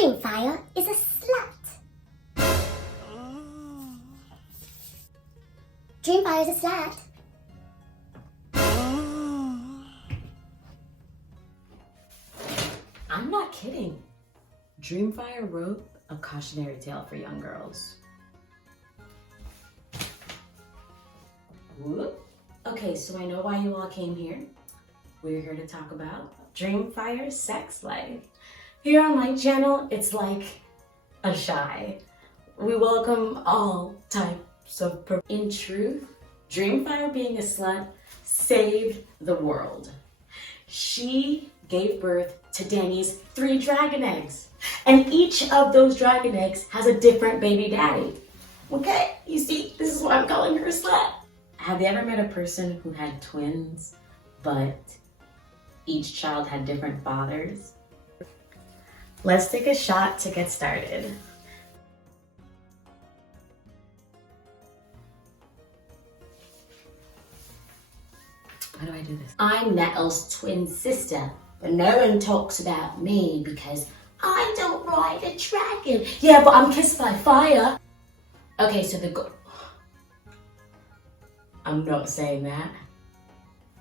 Dreamfyre is a slut. Dreamfyre is a slut. I'm not kidding. Dreamfyre wrote a cautionary tale for young girls. Whoop. Okay, so I know why you all came here. We're here to talk about Dreamfyre's sex life. Here on my channel, it's like a shy. We welcome all types of In truth, Dreamfyre being a slut saved the world. She gave birth to Dany's 3 dragon eggs. And each of those dragon eggs has a different baby daddy. Okay, you see, this is why I'm calling her a slut. Have you ever met a person who had twins, but each child had different fathers? Let's take a shot to get started. How do I do this? I'm Nettles' twin sister, but no one talks about me because I don't ride a dragon. Yeah, but I'm kissed by fire. Okay, so I'm not saying that.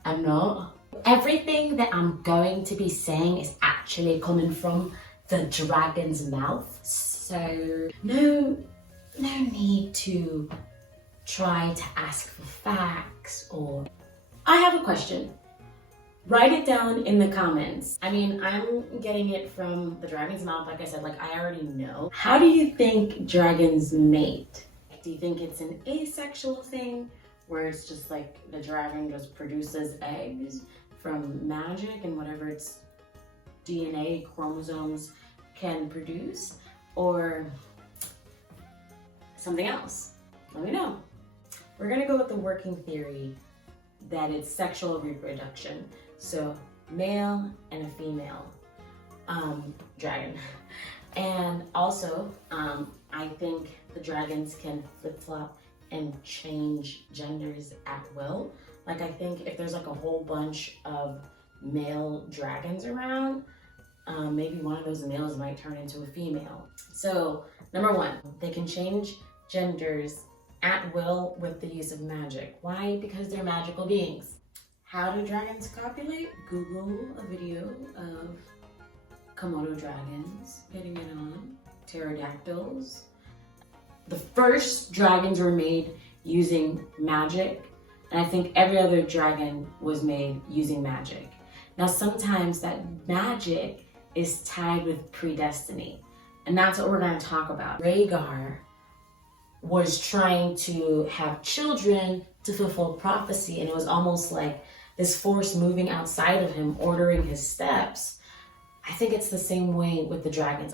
I'm not. Everything that I'm going to be saying is actually coming from the dragon's mouth. So no need to try to ask for facts or... I have a question. Write it down in the comments. I mean, I'm getting it from the dragon's mouth. Like I said, like I already know. How do you think dragons mate? Do you think it's an asexual thing where it's just like the dragon just produces eggs from magic and whatever its DNA chromosomes can produce, or something else? Let me know. We're gonna go with the working theory that it's sexual reproduction. So male and a female dragon. And also, I think the dragons can flip-flop and change genders at will. Like I think if there's like a whole bunch of male dragons around, maybe one of those males might turn into a female. So number 1, they can change genders at will with the use of magic. Why? Because they're magical beings. How do dragons copulate? Google a video of Komodo dragons getting it on, pterodactyls. The first dragons were made using magic, and I think every other dragon was made using magic. Now sometimes that magic is tied with predestiny, and that's what we're going to talk about. Rhaegar was trying to have children to fulfill prophecy, and it was almost like this force moving outside of him, ordering his steps. I think it's the same way with the dragons.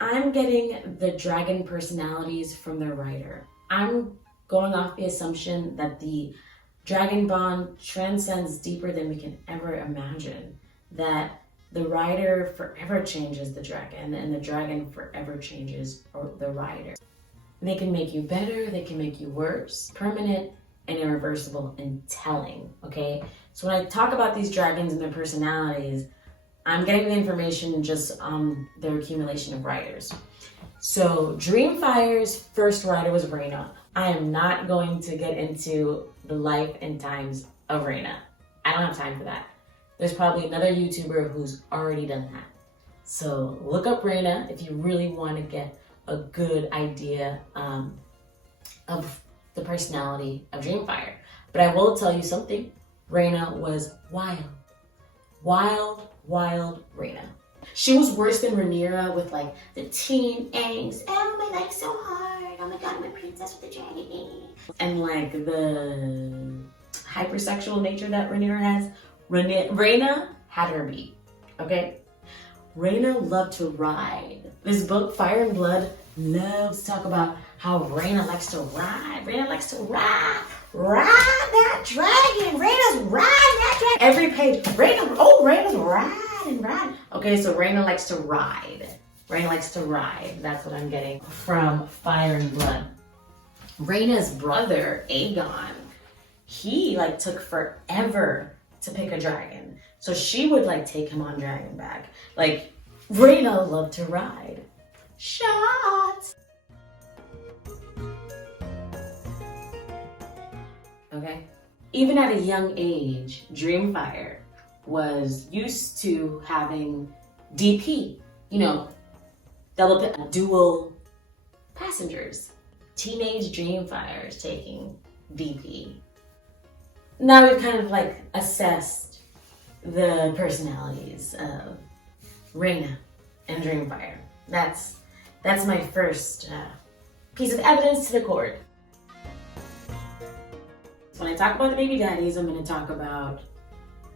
I'm getting the dragon personalities from their writer. I'm going off the assumption that the dragon bond transcends deeper than we can ever imagine, that the rider forever changes the dragon and the dragon forever changes the rider. They can make you better, they can make you worse, permanent and irreversible and telling, okay? So when I talk about these dragons and their personalities, I'm getting the information just on their accumulation of riders. So Dreamfyre's first rider was Rhaena. I am not going to get into the life and times of Rhaena. I don't have time for that. There's probably another YouTuber who's already done that. So look up Rhaena if you really want to get a good idea of the personality of Dreamfyre. But I will tell you something. Rhaena was wild. Wild Rhaena. She was worse than Rhaenyra with like the teen angst. Oh, my life's so hard. Oh my god, I'm a princess with a dragon. And like the hypersexual nature that Rhaenyra has. Rhaena had her beat, okay? Rhaena loved to ride. This book, Fire and Blood, loves to talk about how Rhaena likes to ride. Rhaena likes to ride that dragon. Rhaena's riding that dragon. Every page, Rhaena's riding. Okay, so Rhaena likes to ride. Rhaena likes to ride. That's what I'm getting from Fire and Blood. Rhaena's brother, Aegon, he like took forever to pick a dragon. So she would like take him on dragon back. Like Rhaena loved to ride. Shot! Okay? Even at a young age, Dreamfyre was used to having DP, dual passengers. Teenage Dreamfyre taking DP. Now we've kind of like assessed the personalities of Rhaena and Dreamfyre. That's my first piece of evidence to the court. So when I talk about the baby daddies, I'm going to talk about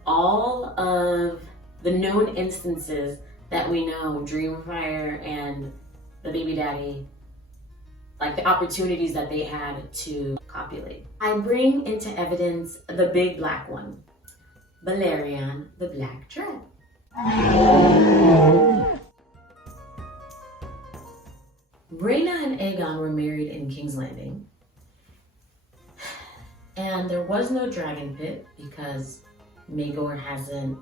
all of the known instances that we know Dreamfyre and the baby daddy, like the opportunities that they had to copulate. I bring into evidence the big black one, Balerion, the Black Dread. Rhaena and Aegon were married in King's Landing, and there was no dragon pit because Maegor hasn't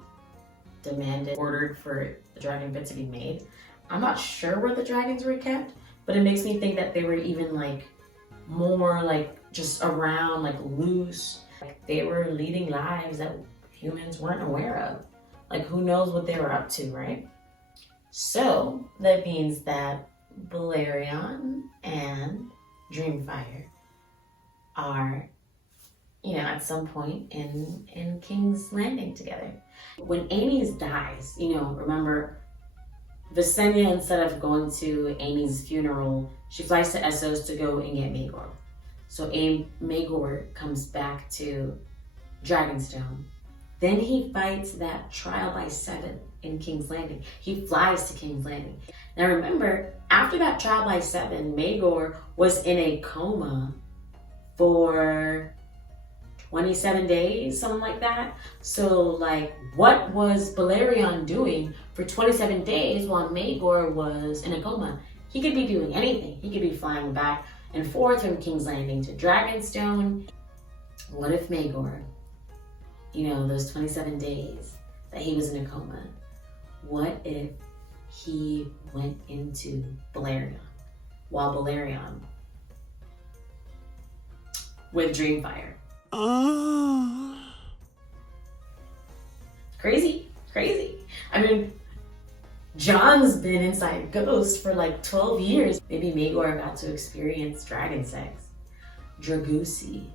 ordered for the dragon pit to be made. I'm not sure where the dragons were kept, but it makes me think that they were even like more like just around, like loose. Like they were leading lives that humans weren't aware of. Like who knows what they were up to, right? So that means that Balerion and Dreamfyre are, at some point in King's Landing together. When Aenys dies, remember Visenya, instead of going to Aenys' funeral, she flies to Essos to go and get Maegor. So Maegor comes back to Dragonstone. Then he fights that trial by 7 in King's Landing. He flies to King's Landing. Now remember, after that trial by 7, Maegor was in a coma for 27 days, something like that. So like, what was Balerion doing for 27 days while Maegor was in a coma? He could be doing anything. He could be flying back and forth from King's Landing to Dragonstone. What if Maegor, those 27 days that he was in a coma, what if he went into Balerion while Balerion with Dreamfyre? Crazy. I mean, Jon's been inside Ghost for like 12 years. Maybe Maegor got to experience dragon sex. Dragusi.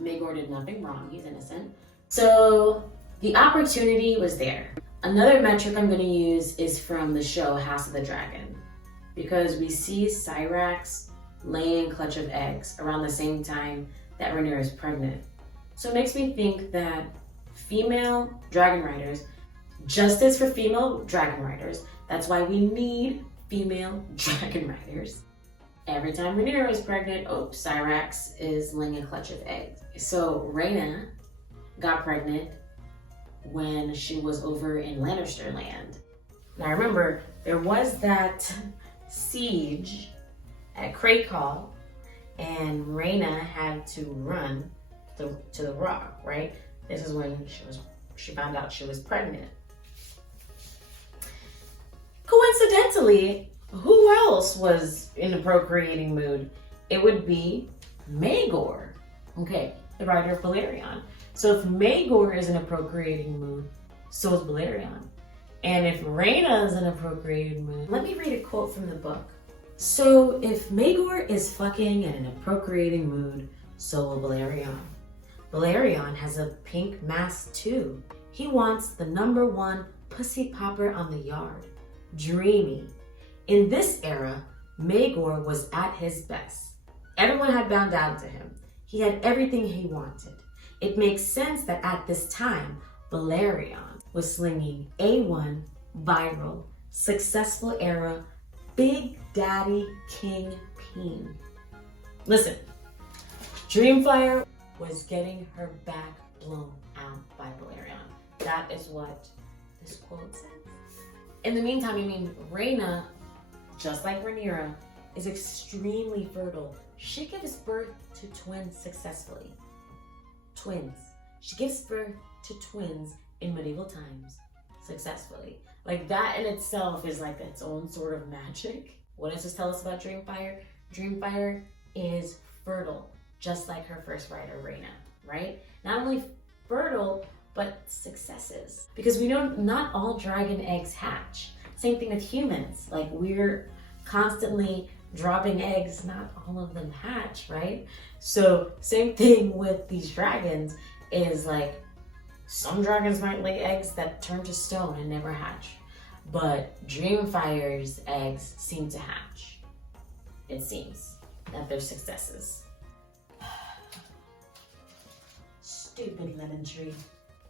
Maegor did nothing wrong. He's innocent. So the opportunity was there. Another metric I'm going to use is from the show House of the Dragon, because we see Syrax laying a clutch of eggs around the same time that Rhaenyra is pregnant. So it makes me think that female dragon riders, justice for female dragon riders, that's why we need female dragon riders. Every time Rhaenyra is pregnant, Syrax is laying a clutch of eggs. So Rhaena got pregnant when she was over in Lannister land. Now remember, there was that siege at Crakehall, and Rhaena had to run to the rock, right? This is when she found out she was pregnant. Coincidentally, who else was in a procreating mood? It would be Maegor, the rider of Balerion. So if Maegor is in a procreating mood, so is Balerion. And if Rhaena is in a procreating mood, let me read a quote from the book. So if Maegor is fucking and in a procreating mood, so will Balerion. Balerion has a pink mask too. He wants the #1 pussy popper on the yard. Dreamy. In this era, Maegor was at his best. Everyone had bowed down to him. He had everything he wanted. It makes sense that at this time, Balerion was slinging A1, viral, successful era, Big Daddy King Peen. Listen, Dreamfyre was getting her back blown out by Balerion. That is what this quote says. In the meantime, Rhaena, just like Rhaenyra, is extremely fertile. She gives birth to twins successfully. Twins. She gives birth to twins in medieval times successfully. Like that in itself is like its own sort of magic. What does this tell us about Dreamfyre? Dreamfyre is fertile, just like her first rider, Rhaena, right? Not only fertile, but successes. Because we know not all dragon eggs hatch. Same thing with humans. Like we're constantly dropping eggs, not all of them hatch, right? So same thing with these dragons is like some dragons might lay eggs that turn to stone and never hatch. But Dreamfyre's eggs seem to hatch. It seems that they're successes. Stupid lemon tree.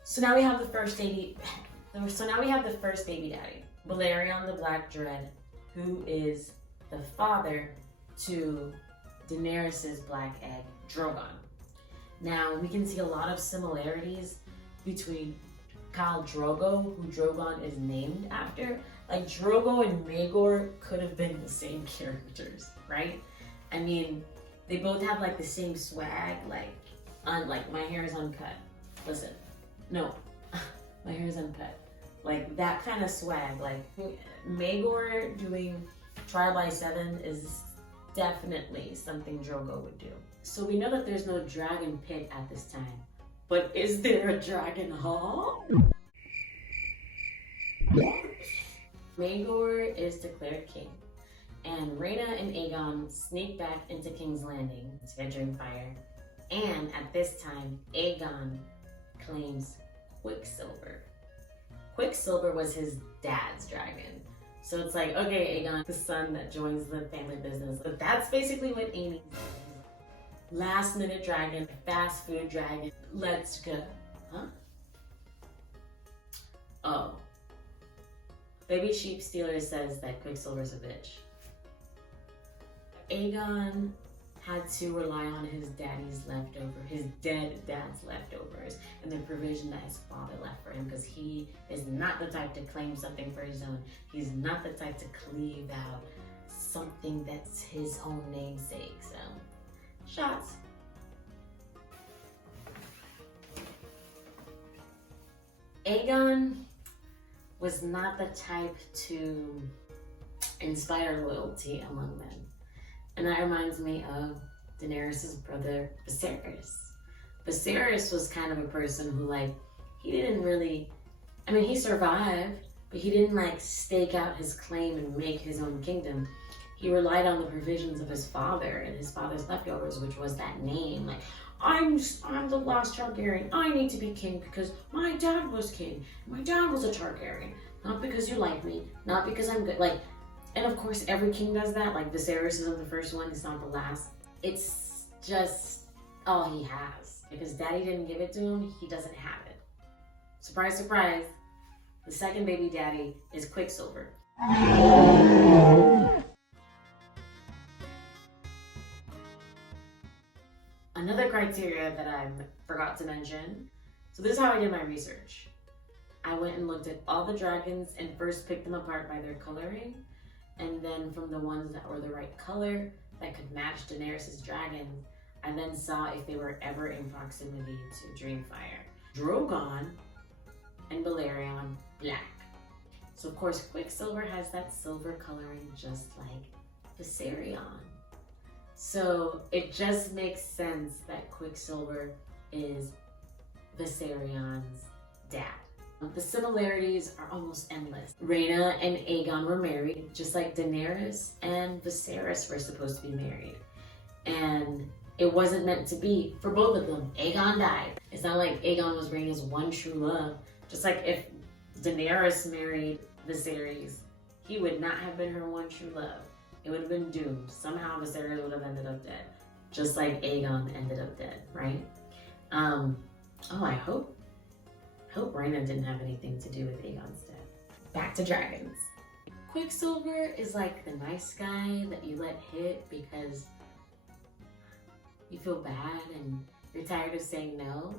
So now we have the first baby. Daddy, Balerion the Black Dread, who is the father to Daenerys's black egg, Drogon. Now we can see a lot of similarities between Khal Drogo, who Drogon is named after. Like Drogo and Maegor could have been the same characters, right? I mean, they both have like the same swag, like my hair is uncut. Listen, no, my hair is uncut. Like that kind of swag. Like Maegor doing Trial by 7 is definitely something Drogo would do. So we know that there's no dragon pit at this time, but is there a dragon hall? Maegor is declared king, and Rhaena and Aegon sneak back into King's Landing to get Dreamfyre, and at this time, Aegon claims Quicksilver. Quicksilver was his dad's dragon. So it's like, okay, Aegon, the son that joins the family business. But that's basically what Amy said. Last minute dragon, fast food dragon, let's go. Huh? Oh. Baby Sheep Stealer says that Quicksilver's a bitch. Aegon had to rely on his dead dad's leftovers, and the provision that his father left for him, because he is not the type to claim something for his own. He's not the type to cleave out something that's his own namesake. So, shots. Aegon was not the type to inspire loyalty among men. And that reminds me of Daenerys' brother, Viserys. Viserys was kind of a person who, like, he didn't really, I mean, he survived, but he didn't, like, stake out his claim and make his own kingdom. He relied on the provisions of his father and his father's leftovers, which was that name. Like, I'm the last Targaryen. I need to be king because my dad was king. My dad was a Targaryen. Not because you like me, not because I'm good. Like, and of course, every king does that. Like, Viserys isn't the first one, it's not the last. It's just all he has. Because daddy didn't give it to him, he doesn't have it. Surprise, surprise, the second baby daddy is Quicksilver. Another criteria that I forgot to mention. So this is how I did my research. I went and looked at all the dragons and first picked them apart by their coloring. And then from the ones that were the right color that could match Daenerys' dragon, I then saw if they were ever in proximity to Dreamfyre. Drogon and Balerion, black. So of course Quicksilver has that silver coloring just like Viserion. So it just makes sense that Quicksilver is Viserion's dad. The similarities are almost endless. Rhaena and Aegon were married, just like Daenerys and Viserys were supposed to be married. And it wasn't meant to be for both of them. Aegon died. It's not like Aegon was Rhaena's one true love. Just like if Daenerys married Viserys, he would not have been her one true love. It would have been doomed. Somehow Viserys would have ended up dead. Just like Aegon ended up dead, right? I hope Rhaena didn't have anything to do with Aegon's death. Back to dragons. Quicksilver is like the nice guy that you let hit because you feel bad and you're tired of saying no,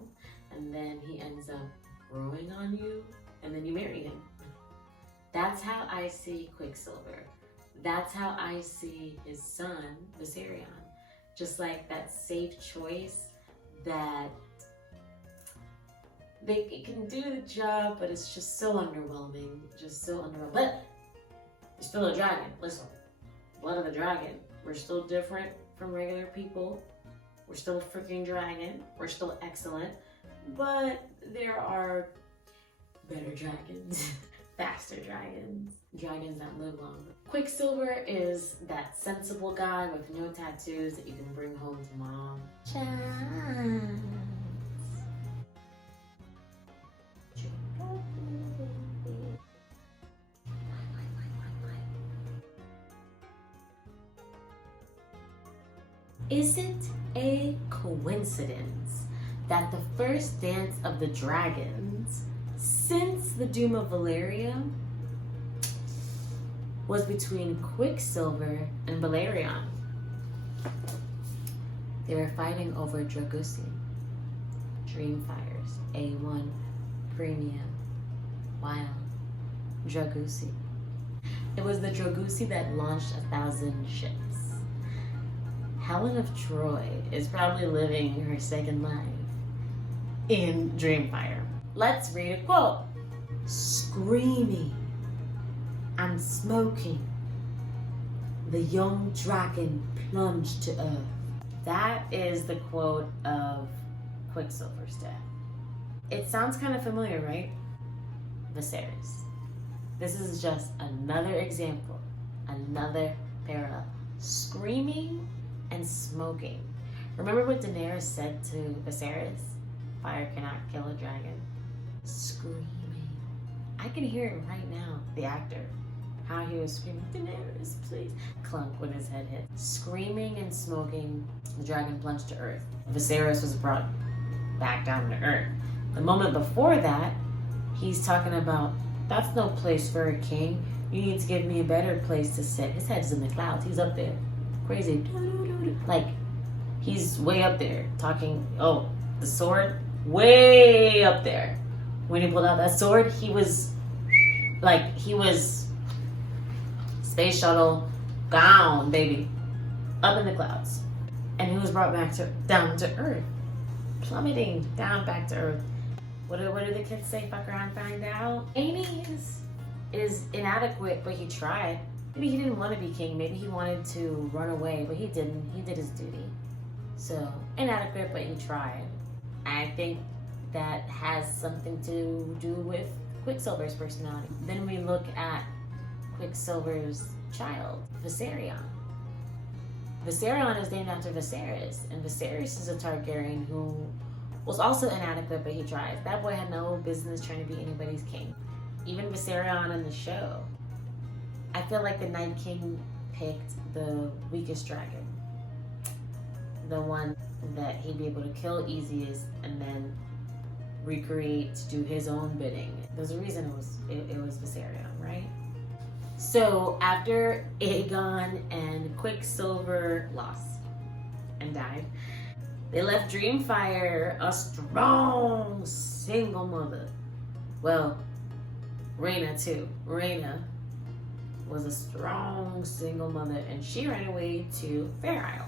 and then he ends up growing on you, and then you marry him. That's how I see Quicksilver. That's how I see his son, Viserion. Just like that safe choice that It can do the job, but it's just so underwhelming. Just so underwhelming. But it's still a dragon. Listen, blood of the dragon. We're still different from regular people. We're still a freaking dragon. We're still excellent. But there are better dragons. Faster dragons. Dragons that live longer. Quicksilver is that sensible guy with no tattoos that you can bring home to mom. Chance. Is it a coincidence that the first dance of the dragons since the Doom of Valyria was between Quicksilver and Balerion? They were fighting over Dragusi, Dreamfyre's A1 Premium Wild Dragusi. It was the Dragusi that launched 1,000 ships. Helen of Troy is probably living her second life in Dreamfyre. Let's read a quote. Screaming and smoking, the young dragon plunged to earth. That is the quote of Quicksilver's death. It sounds kind of familiar, right? Viserys. This is just another example, another parallel. Screaming and smoking. Remember what Daenerys said to Viserys? Fire cannot kill a dragon. Screaming. I can hear it right now, the actor. How he was screaming, Daenerys, please. Clunk when his head hit. Screaming and smoking, the dragon plunged to earth. Viserys was brought back down to earth. The moment before that, he's talking about, that's no place for a king. You need to give me a better place to sit. His head's in the clouds. He's up there. Crazy. Like, he's way up there talking. Oh, the sword? Way up there. When he pulled out that sword, he was space shuttle gone, baby. Up in the clouds. And he was brought back down to earth. Plummeting down back to earth. What do the kids say? Fuck around, find out. Aenys is inadequate, but he tried. Maybe he didn't want to be king. Maybe he wanted to run away, but he didn't. He did his duty. So, inadequate, but he tried. I think that has something to do with Quicksilver's personality. Then we look at Quicksilver's child, Viserion. Viserion is named after Viserys, and Viserys is a Targaryen who was also inadequate, but he tried. That boy had no business trying to be anybody's king. Even Viserion in the show. I feel like the Night King picked the weakest dragon. The one that he'd be able to kill easiest and then recreate to do his own bidding. There's a reason it was Viserion, right? So after Aegon and Quicksilver lost and died, they left Dreamfyre a strong single mother. Well, Rhaena too. Rhaena was a strong single mother, and she ran away to Fair Isle.